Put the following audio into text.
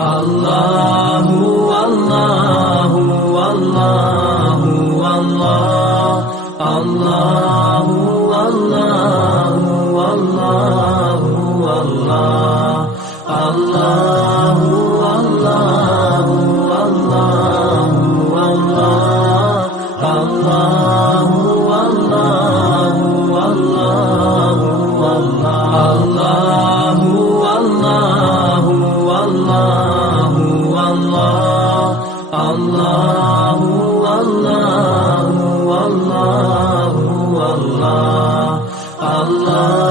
الله والله والله والله الله والله والله والله الله والله والله والله الله والله والله والله الله والله والله والله الله والله والله والله الله